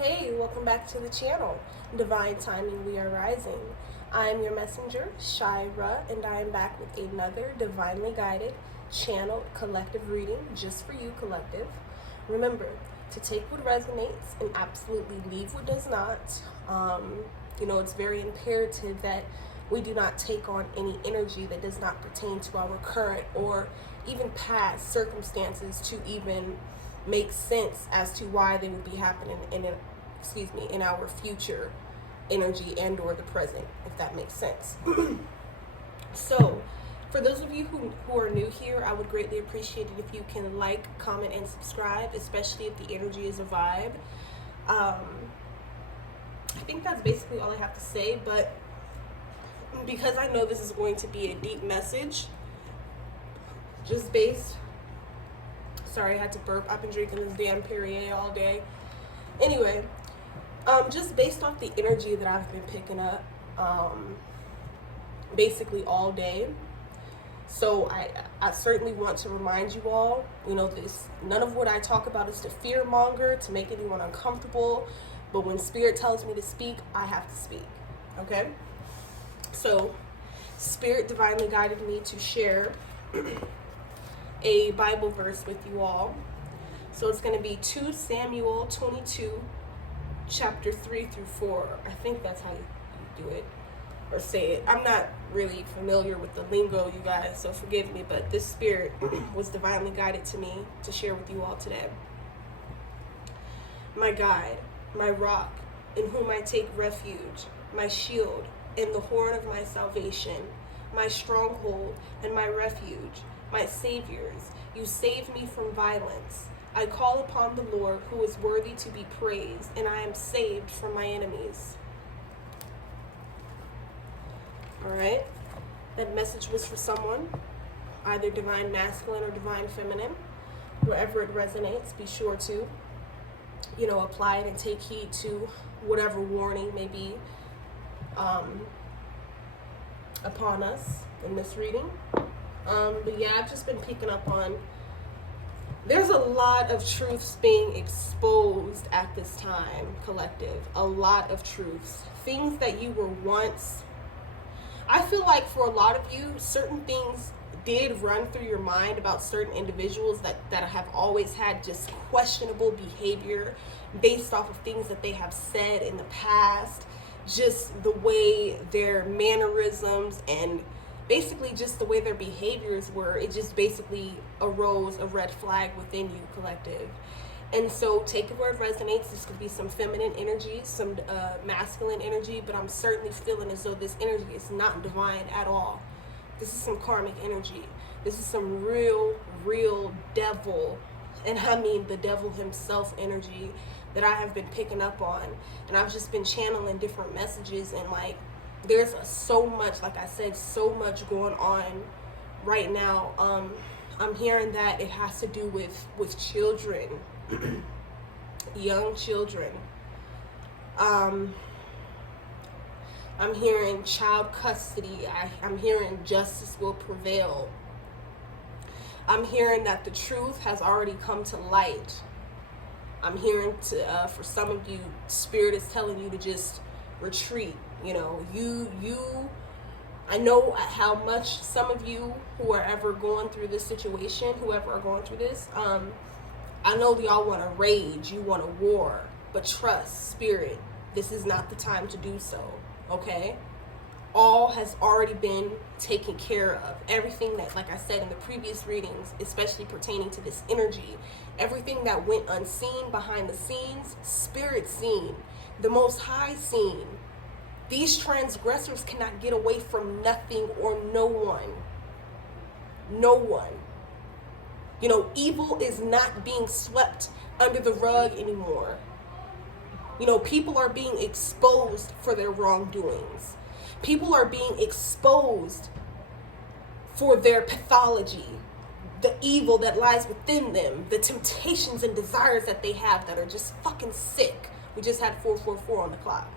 Hey, welcome back to the channel. Divine Timing, we are rising. I am your messenger, Shira, and I am back with another divinely guided channel collective reading just for you, collective. Remember to take what resonates and absolutely leave what does not. It's very imperative that we do not take on any energy that does not pertain to our current or even past circumstances to even make sense as to why they would be happening in our future energy and or the present, if that makes sense. So for those of you who are new here, I would greatly appreciate it if you can like, comment, and subscribe, especially if the energy is a vibe. I think that's basically all I have to say, but because I know this is going to be a deep message, sorry, I had to burp. I've been drinking this damn Perrier all day. Anyway, just based off the energy that I've been picking up, basically all day. So I certainly want to remind you all, none of what I talk about is to fear monger, to make anyone uncomfortable. But when Spirit tells me to speak, I have to speak. Okay? So, Spirit divinely guided me to share a Bible verse with you all. So it's going to be 2 Samuel 22, chapter 3 through 4. I think that's how you do it or say it. I'm not really familiar with the lingo, you guys, so forgive me, but this Spirit was divinely guided to me to share with you all today. My guide, my rock, in whom I take refuge, my shield, and the horn of my salvation, my stronghold and my refuge, my saviors, you save me from violence. I call upon the Lord who is worthy to be praised, and I am saved from my enemies. Alright, that message was for someone, either divine masculine or divine feminine. Wherever it resonates, be sure to, apply it and take heed to whatever warning may be upon us in this reading. But yeah, I've just been picking up on, there's a lot of truths being exposed at this time, collective. A lot of truths. Things that you were once, I feel like for a lot of you, certain things did run through your mind about certain individuals that have always had just questionable behavior based off of things that they have said in the past, just the way their mannerisms and basically just the way their behaviors were. It just basically arose a red flag within you, collective. And so take it where it resonates. This could be some feminine energy, some masculine energy, but I'm certainly feeling as though this energy is not divine at all. This is some karmic energy. This is some real devil, and I mean the devil himself energy that I have been picking up on. And I've just been channeling different messages, and there's so much, like I said, so much going on right now. I'm hearing that it has to do with children, young children. I'm hearing child custody. I'm hearing justice will prevail. I'm hearing that the truth has already come to light. I'm hearing for some of you, Spirit is telling you to just retreat. I know how much some of you who are ever going through this situation, whoever are going through this, I know y'all want to rage, you want a war, but trust, Spirit, this is not the time to do so, okay? All has already been taken care of. Everything that, like I said in the previous readings, especially pertaining to this energy, everything that went unseen behind the scenes, Spirit seen, the Most High seen. These transgressors cannot get away from nothing or no one. No one. Evil is not being swept under the rug anymore. People are being exposed for their wrongdoings. People are being exposed for their pathology, the evil that lies within them, the temptations and desires that they have that are just fucking sick. We just had 444 on the clock.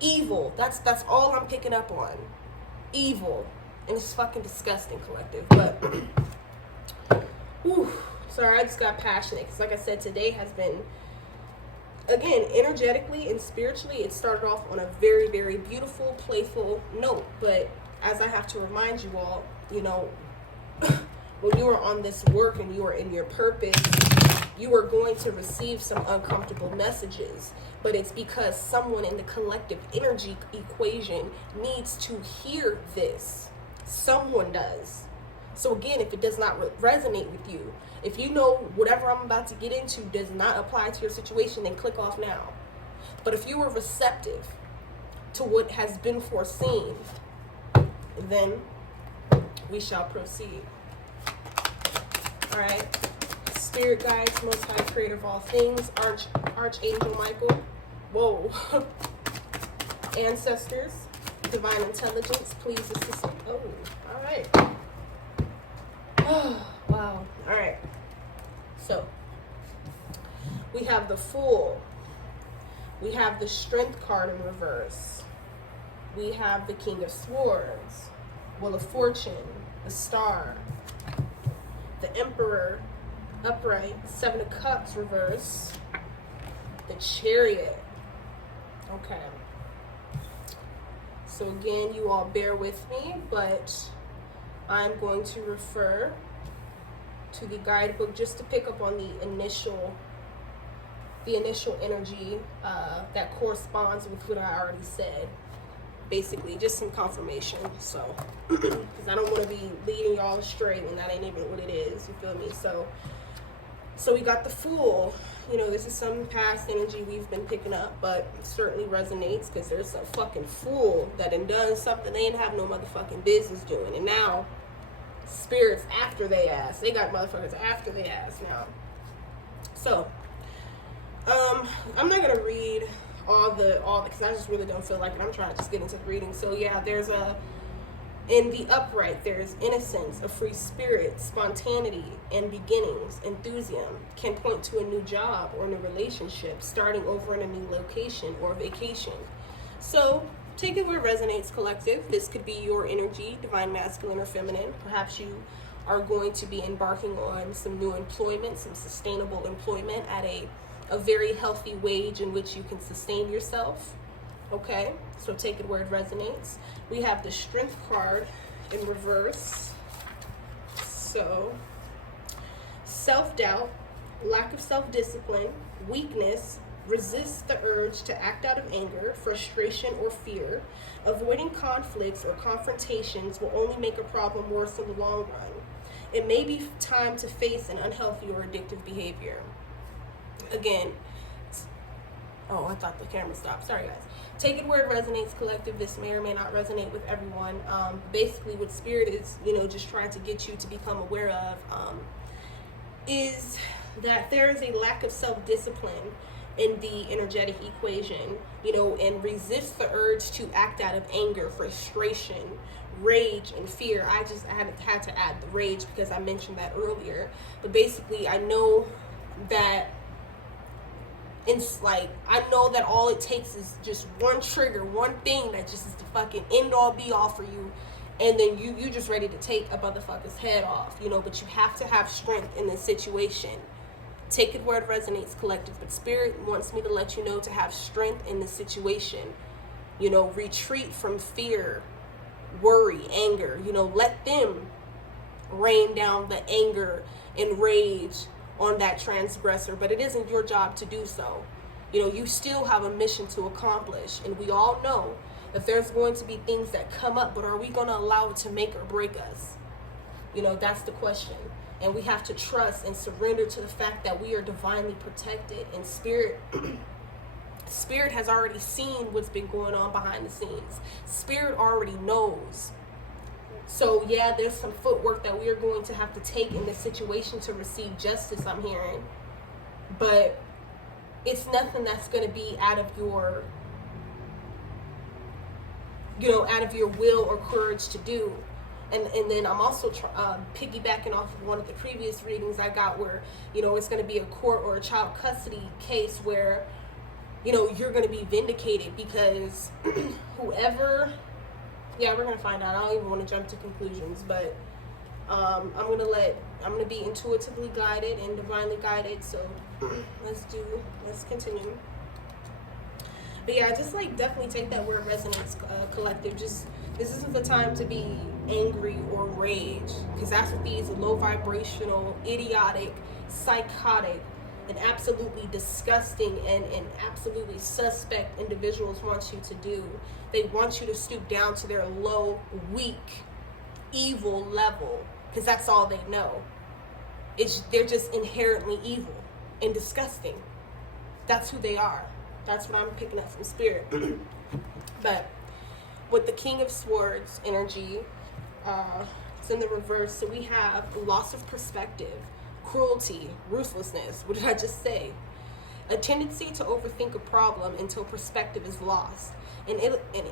Evil, that's all I'm picking up on. Evil. And it's fucking disgusting, collective. But sorry, I just got passionate because like I said, today has been again, energetically and spiritually, it started off on a very, very beautiful, playful note. But as I have to remind you all, you know, when you are on this work and you are in your purpose, you are going to receive some uncomfortable messages. But it's because someone in the collective energy equation needs to hear this. Someone does. So again, if it does not resonate with you, if you know whatever I'm about to get into does not apply to your situation, then click off now. But if you are receptive to what has been foreseen, then we shall proceed. All right. Spirit guides, Most High Creator of all things, Archangel Michael. Whoa. Ancestors, divine intelligence, please assist me. Oh, all right. Oh, wow. All right. So, we have the Fool. We have the Strength card in reverse. We have the King of Swords, Wheel of Fortune, the Star, the Emperor, upright, Seven of Cups, reverse, the Chariot. Okay. So again, you all bear with me, but I'm going to refer to the guidebook just to pick up on the initial energy that corresponds with what I already said. Basically, just some confirmation. So, because I don't want to be leading y'all astray when that ain't even what it is. You feel me? So we got the Fool. You know, this is some past energy we've been picking up, but it certainly resonates because there's a fucking fool that done something they didn't have no motherfucking business doing, and now spirits after they ass. They got motherfuckers after they ass now. So, I'm not gonna read all the because I just really don't feel like it. I'm trying to just get into the reading. So yeah, there's in the upright, there's innocence, a free spirit, spontaneity, and beginnings. Enthusiasm can point to a new job or a new relationship, starting over in a new location or vacation. So take it where it resonates, collective. This could be your energy, divine masculine or feminine. Perhaps you are going to be embarking on some new employment, some sustainable employment at a very healthy wage in which you can sustain yourself. Okay, so take it where it resonates. We have the Strength card in reverse. So, self-doubt, lack of self-discipline, weakness, resist the urge to act out of anger, frustration, or fear. Avoiding conflicts or confrontations will only make a problem worse in the long run. It may be time to face an unhealthy or addictive behavior. Again, oh, I thought the camera stopped. Sorry, guys. Take it where it resonates, collective. This may or may not resonate with everyone. Basically, what Spirit is, just trying to get you to become aware of is that there is a lack of self-discipline in the energetic equation, and resist the urge to act out of anger, frustration, rage, and fear. I had to add the rage because I mentioned that earlier. But basically, I know that it's like, I know that all it takes is just one trigger, one thing that just is the fucking end all be all for you, and then you just ready to take a motherfucker's head off, but you have to have strength in this situation. Take it where it resonates, collective. But Spirit wants me to let you know to have strength in this situation. Retreat from fear, worry, anger. Let them rain down the anger and rage on that transgressor, but it isn't your job to do so. You still have a mission to accomplish, and we all know that there's going to be things that come up, but are we going to allow it to make or break us? That's the question. And we have to trust and surrender to the fact that we are divinely protected, and Spirit has already seen what's been going on behind the scenes. Spirit already knows. So yeah, there's some footwork that we are going to have to take in this situation to receive justice, I'm hearing. But it's nothing that's going to be out of your, out of your will or courage to do. And then I'm also piggybacking off of one of the previous readings I got where, it's going to be a court or a child custody case where, you're going to be vindicated because whoever... Yeah, we're going to find out. I don't even want to jump to conclusions, but I'm going to be intuitively guided and divinely guided. So let's continue. But yeah, just like definitely take that word resonance, collective. Just this isn't the time to be angry or rage, because that's what these low vibrational, idiotic, psychotic, and absolutely disgusting and absolutely suspect individuals want you to do. They want you to stoop down to their low, weak, evil level, because that's all they know. They're just inherently evil and disgusting. That's who they are. That's what I'm picking up from spirit. But with the King of Swords energy, it's in the reverse. So we have loss of perspective, cruelty, ruthlessness. What did I just say? A tendency to overthink a problem until perspective is lost. An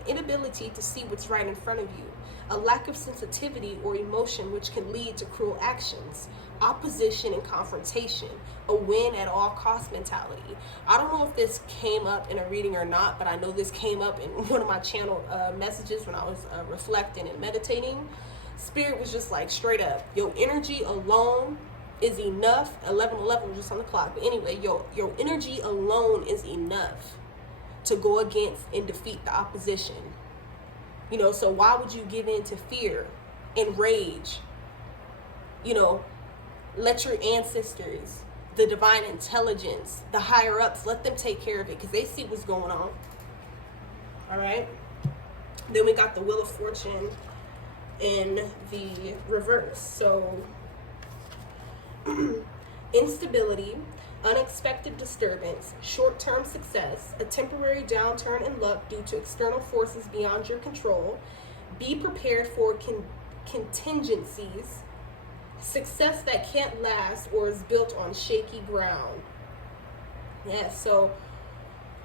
inability to see what's right in front of you. A lack of sensitivity or emotion which can lead to cruel actions. Opposition and confrontation. A win at all cost mentality. I don't know if this came up in a reading or not, but I know this came up in one of my channel messages when I was reflecting and meditating. Spirit was just like straight up, your energy alone is enough. 11:11 was just on the clock, but anyway, your energy alone is enough to go against and defeat the opposition. You know, so why would you give in to fear and rage? You know, let your ancestors, the divine intelligence, the higher ups, let them take care of it, because they see what's going on. All right. Then we got the Wheel of Fortune in the reverse. So instability, unexpected disturbance, short-term success, a temporary downturn in luck due to external forces beyond your control. Be prepared for contingencies, success that can't last or is built on shaky ground. Yeah, so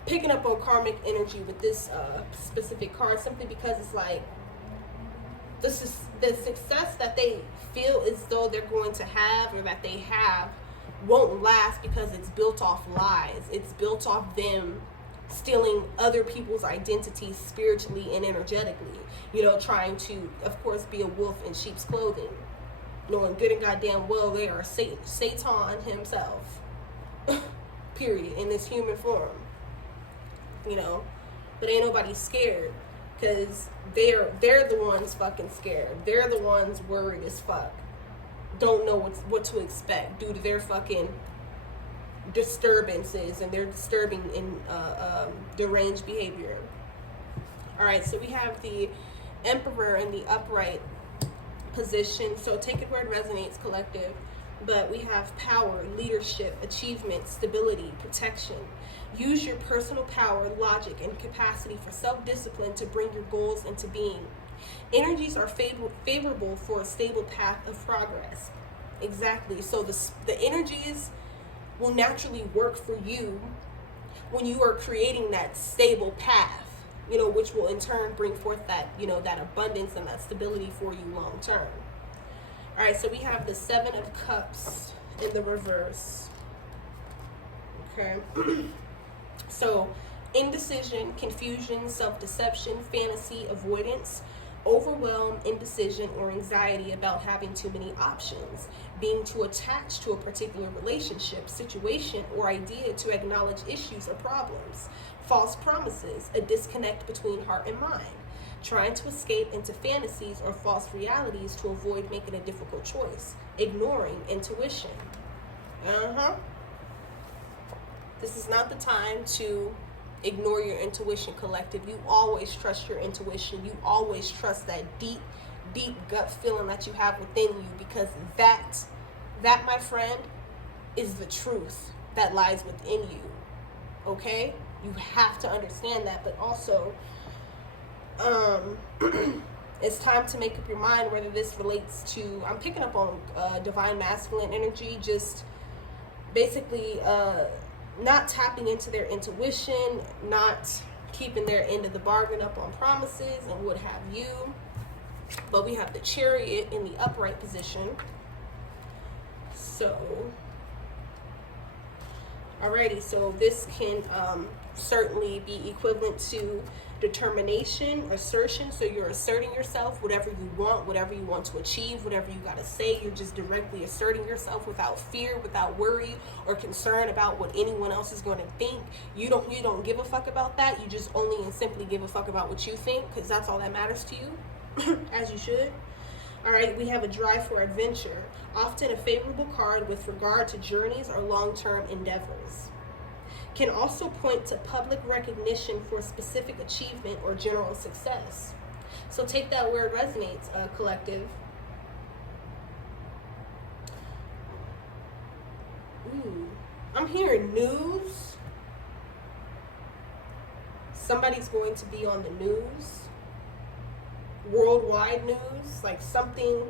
picking up on karmic energy with this specific card, simply because it's like, this is the success that they feel as though they're going to have or that they have won't last, because it's built off lies. It's built off them stealing other people's identities spiritually and energetically. You know, trying to, of course, be a wolf in sheep's clothing, knowing good and goddamn well they are Satan himself. Period. In this human form. You know, but ain't nobody scared, because they're the ones fucking scared. They're the ones worried as fuck. Don't know what to expect due to their fucking disturbances and their disturbing and deranged behavior. All right, so we have the Emperor in the upright position. So take it where it resonates, collective. But we have power, leadership, achievement, stability, protection. Use your personal power, logic, and capacity for self-discipline to bring your goals into being. Energies are favorable for a stable path of progress. Exactly. So the energies will naturally work for you when you are creating that stable path, you know, which will in turn bring forth that, you know, that abundance and that stability for you long term. All right, so we have the Seven of Cups in the reverse. Okay. So indecision, confusion, self-deception, fantasy, avoidance, overwhelm, indecision, or anxiety about having too many options, being too attached to a particular relationship, situation, or idea to acknowledge issues or problems, false promises, a disconnect between heart and mind, trying to escape into fantasies or false realities to avoid making a difficult choice, ignoring intuition. This is not the time to ignore your intuition, collective. You always trust your intuition. You always trust that deep, deep gut feeling that you have within you, because that, my friend, is the truth that lies within you. Okay? You have to understand that, but also, it's time to make up your mind whether this relates to, I'm picking up on divine masculine energy, just basically not tapping into their intuition, not keeping their end of the bargain up on promises and what have you. But we have the Chariot in the upright position. So, alrighty, so this can certainly be equivalent to determination, assertion. So you're asserting yourself, whatever you want to achieve, whatever you got to say. You're just directly asserting yourself without fear, without worry or concern about what anyone else is going to think. You don't give a fuck about that. You just only and simply give a fuck about what you think, because that's all that matters to you, as you should. All right, we have a drive for adventure, often a favorable card with regard to journeys or long-term endeavors. Can also point to public recognition for specific achievement or general success. So take that where it resonates, collective. Ooh, I'm hearing news. Somebody's going to be on the news. Worldwide news, like something.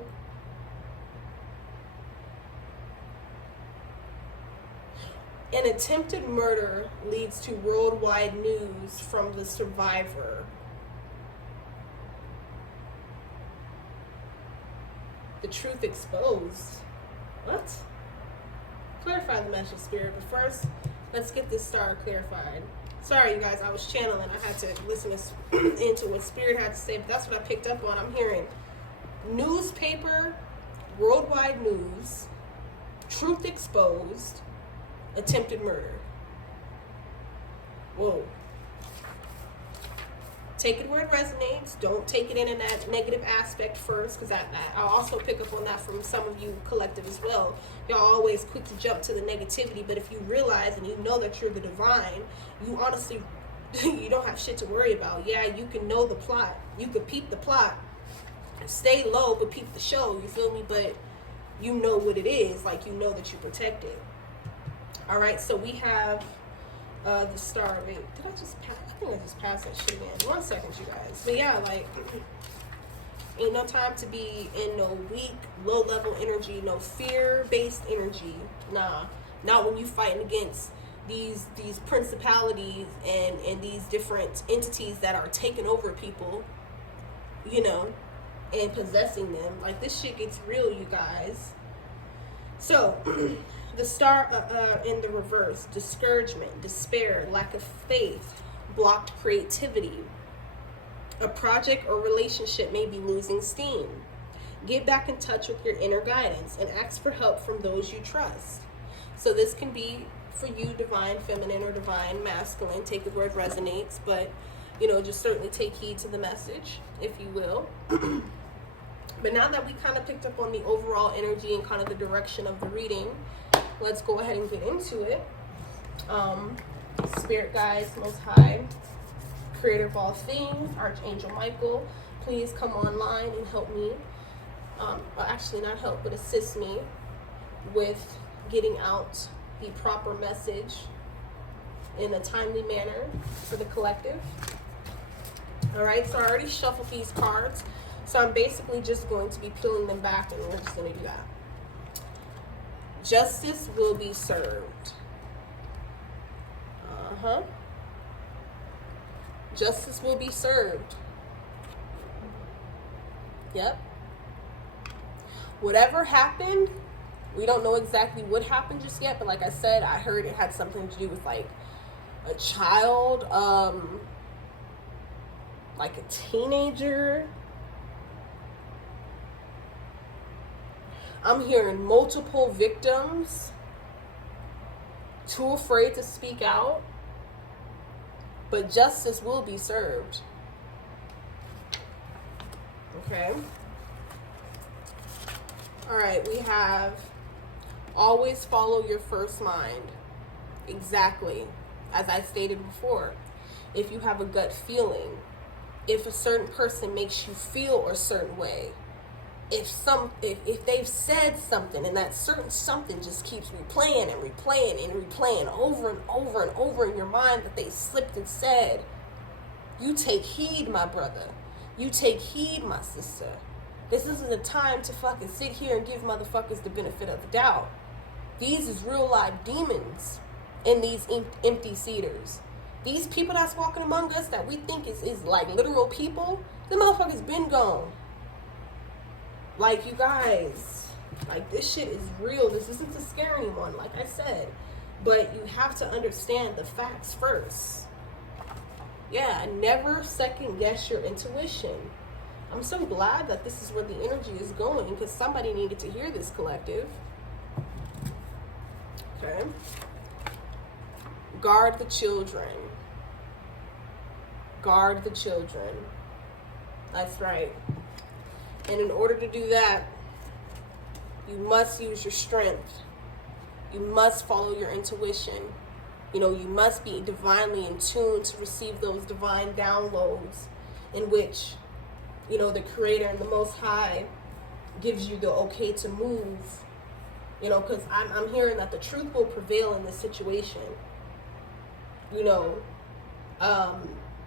An attempted murder leads to worldwide news from the survivor. The truth exposed. What? Clarify the message, Spirit. But first, let's get this star clarified. Sorry, you guys, I was channeling. I had to listen into what Spirit had to say, but that's what I picked up on. I'm hearing newspaper, worldwide news, truth exposed, attempted murder. Whoa. Take it where it resonates. Don't take it in that negative aspect first, because I'll also pick up on that from some of you collective as well. Y'all always quick to jump to the negativity, but if you realize and you know that you're the divine, you honestly, you don't have shit to worry about. Yeah, you can know the plot. You could peep the plot. Stay low, but peep the show. You feel me? But you know what it is. Like, you know that you're protected. All right, so we have the star. Wait, did I just pass? I think I just passed that shit in. 1 second, you guys. But yeah, like, ain't no time to be in no weak, low-level energy, no fear-based energy. Nah, not when you fighting against these principalities and these different entities that are taking over people, you know, and possessing them. Like, this shit gets real, you guys. So, the star in the reverse: discouragement, despair, lack of faith, blocked creativity. A project or relationship may be losing steam. Get back in touch with your inner guidance and ask for help from those you trust. So this can be for you, divine feminine or divine masculine. Take it where it resonates, but, you know, just certainly take heed to the message, if you will. But now that we kind of picked up on the overall energy and kind of the direction of the reading, let's go ahead and get into it. Spirit guides, Most High, Creator of all things, Archangel Michael, please come online and help me. Actually, not help, but assist me with getting out the proper message in a timely manner for the collective. All right, so I already shuffled these cards. So I'm basically just going to be peeling them back, and we're just going to do that. Justice will be served. Justice will be served. Yep. Whatever happened, we don't know exactly what happened just yet, but like I said, I heard it had something to do with like a child, like a teenager. I'm hearing multiple victims, too afraid to speak out, but justice will be served. Okay. All right, we have always follow your first mind. Exactly. As I stated before, if you have a gut feeling, if a certain person makes you feel a certain way, if they've said something and that certain something just keeps replaying over and over and over in your mind that they slipped and said, you take heed, my brother. You take heed, my sister. This isn't a time to fucking sit here and give motherfuckers the benefit of the doubt. These is real life demons in these empty cedars. These people that's walking among us that we think is like literal people, the motherfuckers been gone. Like, you guys, like, this shit is real. This isn't to scare anyone, like I said. But you have to understand the facts first. Yeah, never second guess your intuition. I'm so glad that this is where the energy is going, because somebody needed to hear this, collective. Okay. Guard the children. Guard the children. That's right. And in order to do that, you must use your strength. You must follow your intuition. You know, you must be divinely in tune to receive those divine downloads in which, you know, the Creator and the Most High gives you the okay to move. You know, because I'm hearing that the truth will prevail in this situation. You know,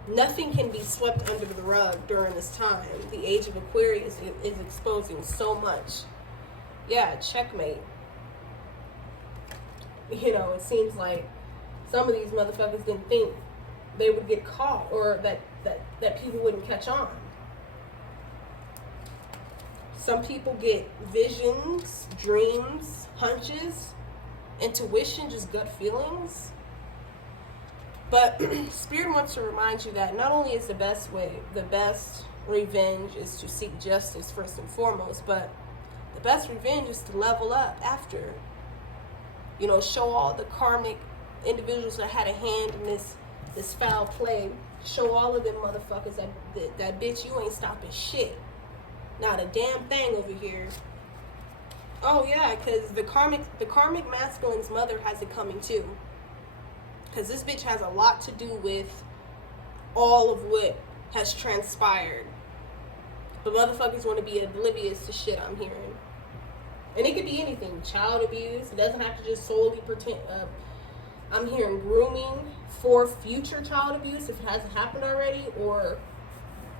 nothing can be swept under the rug during this time. The age of Aquarius is exposing so much. Yeah, checkmate. You know, it seems like some of these motherfuckers didn't think they would get caught, or that people wouldn't catch on. Some people get visions, dreams, hunches, intuition, just gut feelings. But Spirit wants to remind you that not only is the best revenge is to seek justice first and foremost, but the best revenge is to level up after. You know, show all the karmic individuals that had a hand in this foul play. Show all of them motherfuckers that bitch, you ain't stopping shit. Not a damn thing over here. Oh yeah, because the karmic masculine's mother has it coming too. Because this bitch has a lot to do with all of what has transpired. But motherfuckers want to be oblivious to shit I'm hearing. And it could be anything. Child abuse. It doesn't have to just solely pretend. I'm hearing grooming for future child abuse if it hasn't happened already. Or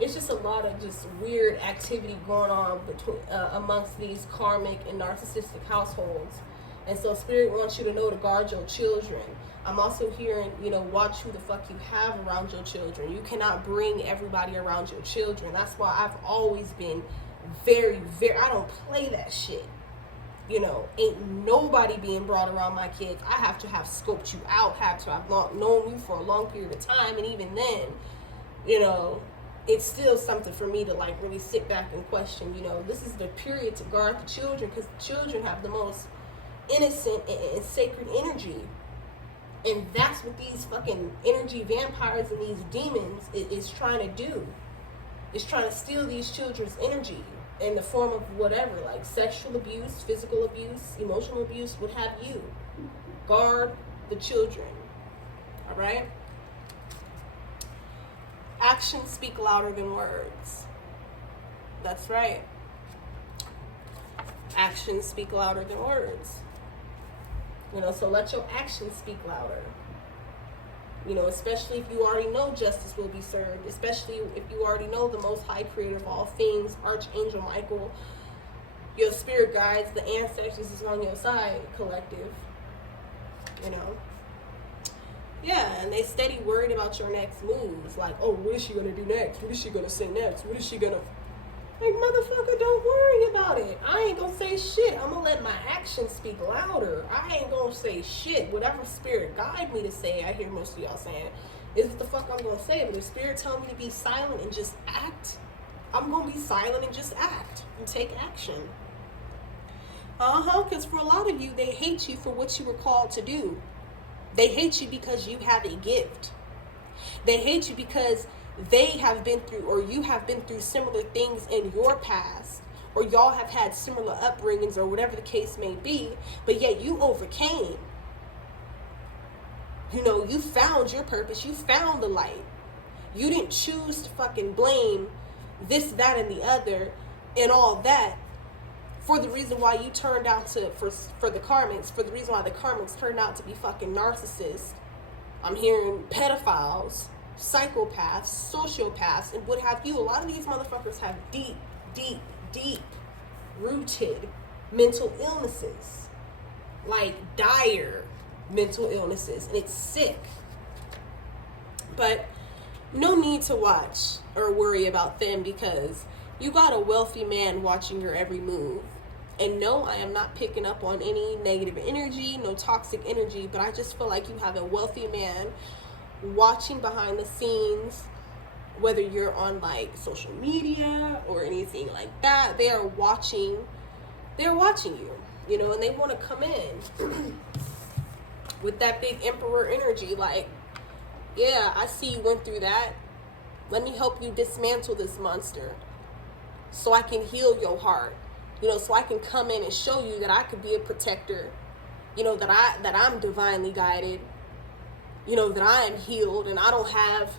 it's just a lot of just weird activity going on between amongst these karmic and narcissistic households. And so Spirit wants you to know to guard your children. I'm also hearing, you know, watch who the fuck you have around your children. You cannot bring everybody around your children. That's why I've always been very, I don't play that shit. You know, ain't nobody being brought around my kids. I have to have scoped you out, have to have known you for a long period of time. And even then, you know, it's still something for me to like really sit back and question, you know, this is the period to guard the children, because the children have the most innocent and sacred energy. And that's what these fucking energy vampires and these demons is trying to do. It's trying to steal these children's energy in the form of whatever, like sexual abuse, physical abuse, emotional abuse, what have you. Guard the children. All right? Actions speak louder than words. That's right. Actions speak louder than words. You know, so let your actions speak louder. You know, especially if you already know justice will be served. Especially if you already know the Most High Creator of all things, Archangel Michael, your spirit guides, the ancestors is on your side, collective. You know? Yeah, and they steady worried about your next moves. Like, oh, what is she going to do next? What is she going to say next? What is she going to... Like, motherfucker, don't worry about it. I ain't gonna say shit. I'm gonna let my actions speak louder. I ain't gonna say shit. Whatever spirit guide me to say, I hear most of y'all saying, is what the fuck I'm gonna say. But if spirit tell me to be silent and just act, I'm gonna be silent and just act and take action. Because for a lot of you, they hate you for what you were called to do. They hate you because you have a gift. They hate you because they have been through, or you have been through similar things in your past, or y'all have had similar upbringings, or whatever the case may be, but yet you overcame. You know, you found your purpose, you found the light. You didn't choose to fucking blame this, that, and the other, and all that for the reason why you turned out to, for the Karmics, for the reason why the Karmics turned out to be fucking narcissists. I'm hearing pedophiles, psychopaths, sociopaths, and what have you. A lot of these motherfuckers have deep rooted mental illnesses, like dire mental illnesses, and it's sick. But no need to watch or worry about them, because you got a wealthy man watching your every move. And no, I am not picking up on any negative energy, no toxic energy, but I just feel like you have a wealthy man watching behind the scenes, whether you're on like social media or anything like that. They're watching you, you know, and they want to come in with that big emperor energy. Like, yeah, I see you went through that. Let me help you dismantle this monster so I can heal your heart, you know, so I can come in and show you that I could be a protector, you know, that I'm divinely guided, you know, that I am healed and I don't have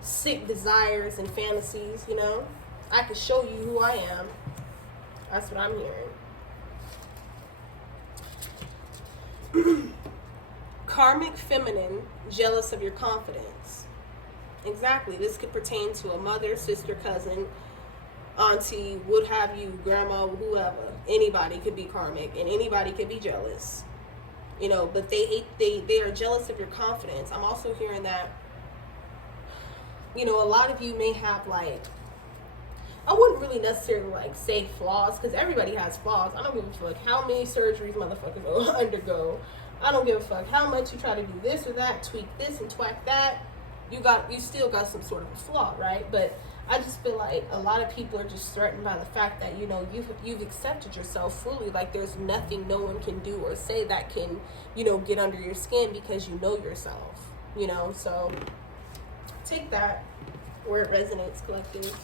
sick desires and fantasies, you know. I can show you who I am. That's what I'm hearing. Karmic feminine, jealous of your confidence. Exactly. This could pertain to a mother, sister, cousin, auntie, what have you, grandma, whoever. Anybody could be karmic and anybody could be jealous. You know, but they are jealous of your confidence. I'm also hearing that, you know, a lot of you may have like, I wouldn't really necessarily like say flaws, because everybody has flaws. I don't give a fuck how many surgeries motherfuckers will undergo. I don't give a fuck how much you try to do this or that, tweak this and twack that. You still got some sort of a flaw, right? But I just feel like a lot of people are just threatened by the fact that, you know, you've accepted yourself fully. Like there's nothing no one can do or say that can, you know, get under your skin, because you know yourself, you know. So take that where it resonates, collective.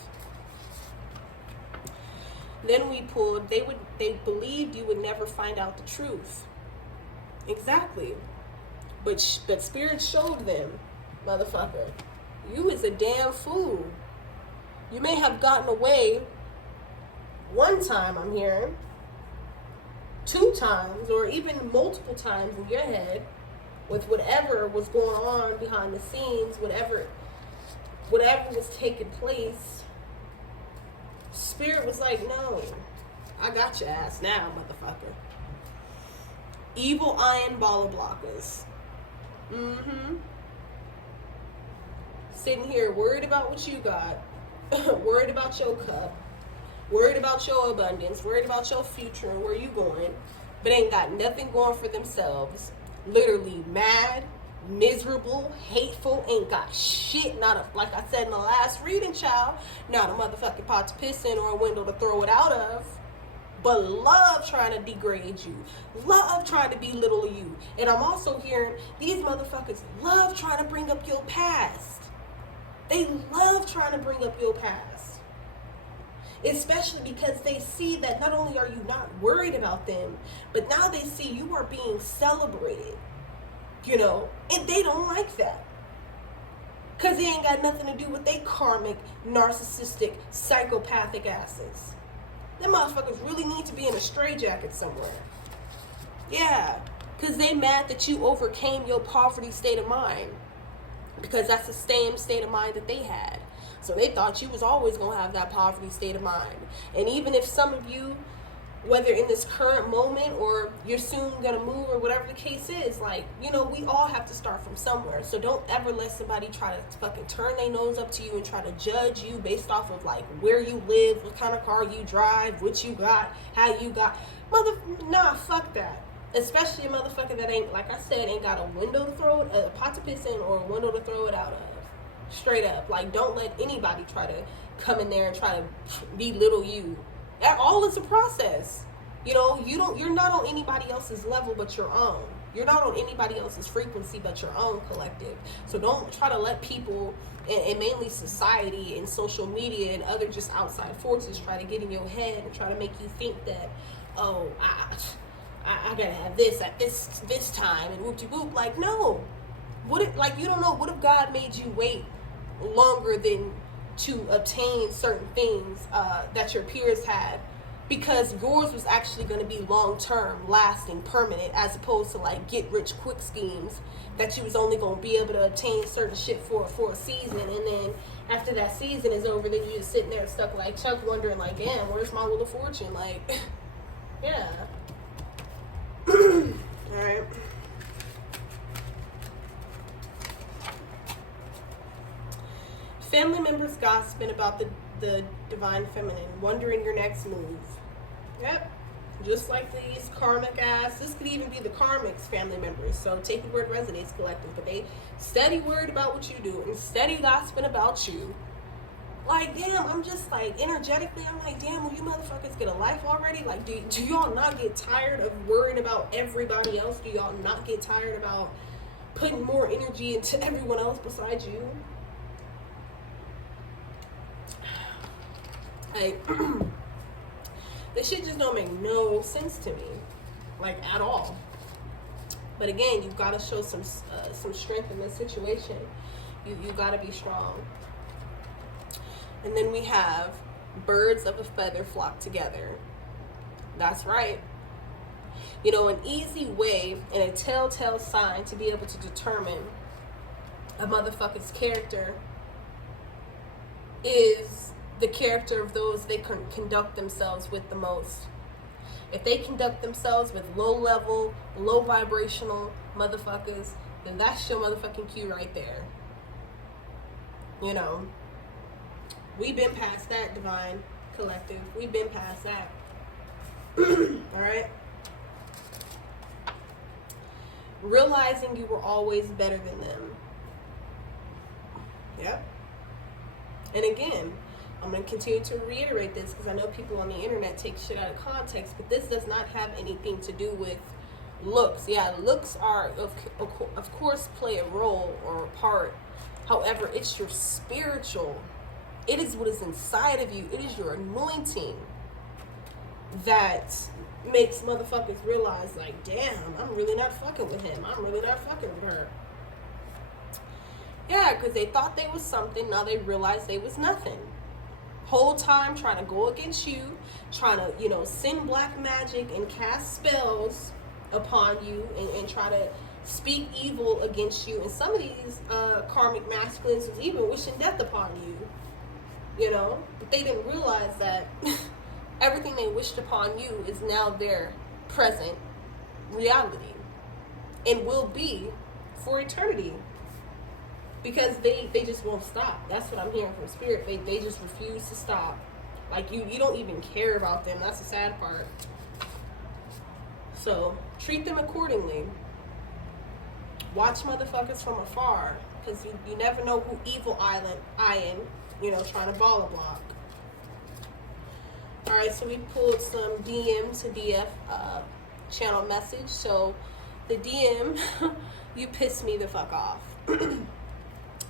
Then we pulled, they believed you would never find out the truth. Exactly. But Spirit showed them, motherfucker, you is a damn fool. You may have gotten away one time, I'm hearing, 2 times, or even multiple times in your head with whatever was going on behind the scenes, whatever was taking place. Spirit was like, no, I got your ass now, motherfucker. Evil iron baller blockers. Sitting here worried about what you got, worried about your cup, worried about your abundance, worried about your future and where you going, but ain't got nothing going for themselves. Literally mad, miserable, hateful, ain't got shit, not a, like I said in the last reading, child, not a motherfucking pot to piss in or a window to throw it out of, but love trying to degrade you, love trying to belittle you. And I'm also hearing these motherfuckers love trying to bring up your past. They love trying to bring up your past, especially because they see that not only are you not worried about them, but now they see you are being celebrated, you know, and they don't like that, because it ain't got nothing to do with they karmic, narcissistic, psychopathic asses. Them motherfuckers really need to be in a straitjacket somewhere. Yeah, because they mad that you overcame your poverty state of mind, because that's the same state of mind that they had. So they thought you was always going to have that poverty state of mind. And even if some of you, whether in this current moment or you're soon going to move or whatever the case is, like, you know, we all have to start from somewhere. So don't ever let somebody try to fucking turn their nose up to you and try to judge you based off of like where you live, what kind of car you drive, what you got, how you got. Nah, fuck that. Especially a motherfucker that ain't, like I said, ain't got a window to throw it, a pot to piss in, or a window to throw it out of. Straight up. Like, don't let anybody try to come in there and try to belittle you. That all is a process. You know, you're not on anybody else's level but your own. You're not on anybody else's frequency but your own, collective. So don't try to let people, and mainly society and social media and other just outside forces, try to get in your head and try to make you think that, oh, I gotta have this at this time and whoop-de-whoop. Like, no. What if, like, you don't know, what if God made you wait longer than to obtain certain things that your peers had, because yours was actually going to be long-term, lasting, permanent, as opposed to like get-rich-quick schemes that you was only going to be able to obtain certain shit for a season, and then after that season is over, then you just sitting there stuck like Chuck, wondering like, damn, where's my Wheel of Fortune? Like, yeah. All right. Family members gossiping about the divine feminine, wondering your next move. Yep. Just like these karmic ass, this could even be the karmic's family members. So take the word resonates collective, but they steady worried about what you do and steady gossiping about you. Like, damn, I'm just like, energetically, I'm like, damn, will you motherfuckers get a life already? Like, do y'all not get tired of worrying about everybody else? Do y'all not get tired about putting more energy into everyone else besides you? Like, this shit just don't make no sense to me, like, at all. But again, you've got to show some strength in this situation. You got to be strong. And then we have birds of a feather flock together. That's right. You know, an easy way and a telltale sign to be able to determine a motherfucker's character is the character of those they can conduct themselves with the most. If they conduct themselves with low level, low vibrational motherfuckers, then that's your motherfucking cue right there. You know, we've been past that, divine collective. We've been past that. All right? Realizing you were always better than them. Yep. And again, I'm going to continue to reiterate this because I know people on the internet take shit out of context, but this does not have anything to do with looks. Yeah, looks are, of course, play a role or a part. However, it's your spiritual. It is what is inside of you. It is your anointing that makes motherfuckers realize, like, damn, I'm really not fucking with him. I'm really not fucking with her. Yeah, because they thought they was something. Now they realize they was nothing. Whole time trying to go against you, trying to, you know, send black magic and cast spells upon you and try to speak evil against you. And some of these karmic masculines was even wishing death upon you, you know, but they didn't realize that everything they wished upon you is now their present reality and will be for eternity. Because they just won't stop. That's what I'm hearing from spirit. They just refuse to stop. Like, you don't even care about them. That's the sad part. So treat them accordingly. Watch motherfuckers from afar, because you never know who evil eyeing, you know, trying to ball a block. All right, so we pulled some DM to DF channel message. So the DM, you piss me the fuck off.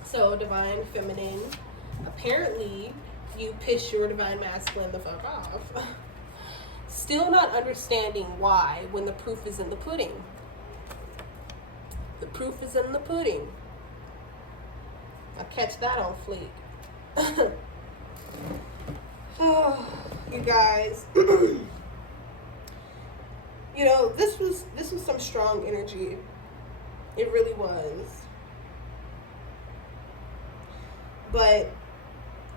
So, divine feminine, apparently you piss your divine masculine the fuck off. Still not understanding why when the proof is in the pudding. The proof is in the pudding. I'll catch that on fleek. Oh, you guys. You know, this was some strong energy. It really was. But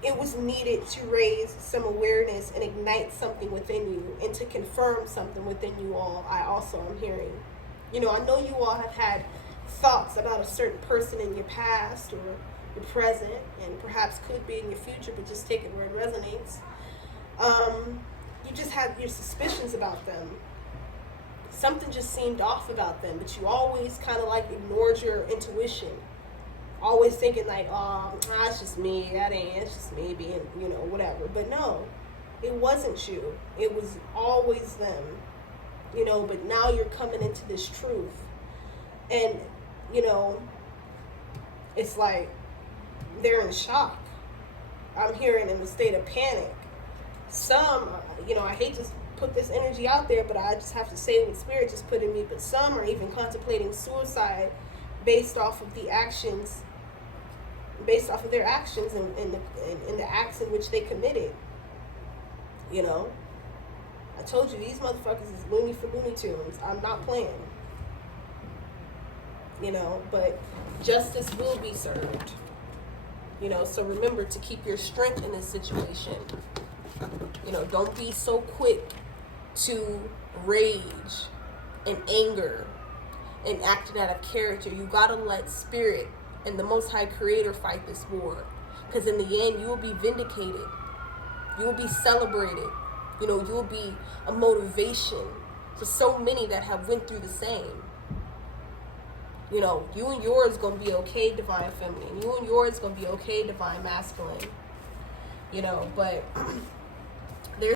it was needed to raise some awareness and ignite something within you and to confirm something within you all. I also am hearing. You know, I know you all have had thoughts about a certain person in your past or your present and perhaps could be in your future, but just take it where it resonates. You just had your suspicions about them. Something just seemed off about them, but you always kind of like ignored your intuition. Always thinking like, oh, it's just me. It's just me being, you know, whatever. But no, it wasn't you. It was always them, you know, but now you're coming into this truth. And, you know, it's like they're in shock. I'm hearing in a state of panic. Some, you know, I hate to put this energy out there, but I just have to say what spirit just put in me. But some are even contemplating suicide based off of the actions, based off of their actions and the acts in which they committed. You know, I told you these motherfuckers is loony for Looney Tunes. I'm not playing. You know, but justice will be served. You know, so remember to keep your strength in this situation. You know, don't be so quick to rage and anger and acting out of character. You gotta let spirit and the Most High Creator fight this war, because in the end you will be vindicated, you will be celebrated, You know, you'll be a motivation to so many that have went through the same. You know, you and yours gonna be okay, divine feminine. You and yours gonna be okay, divine masculine. You know, but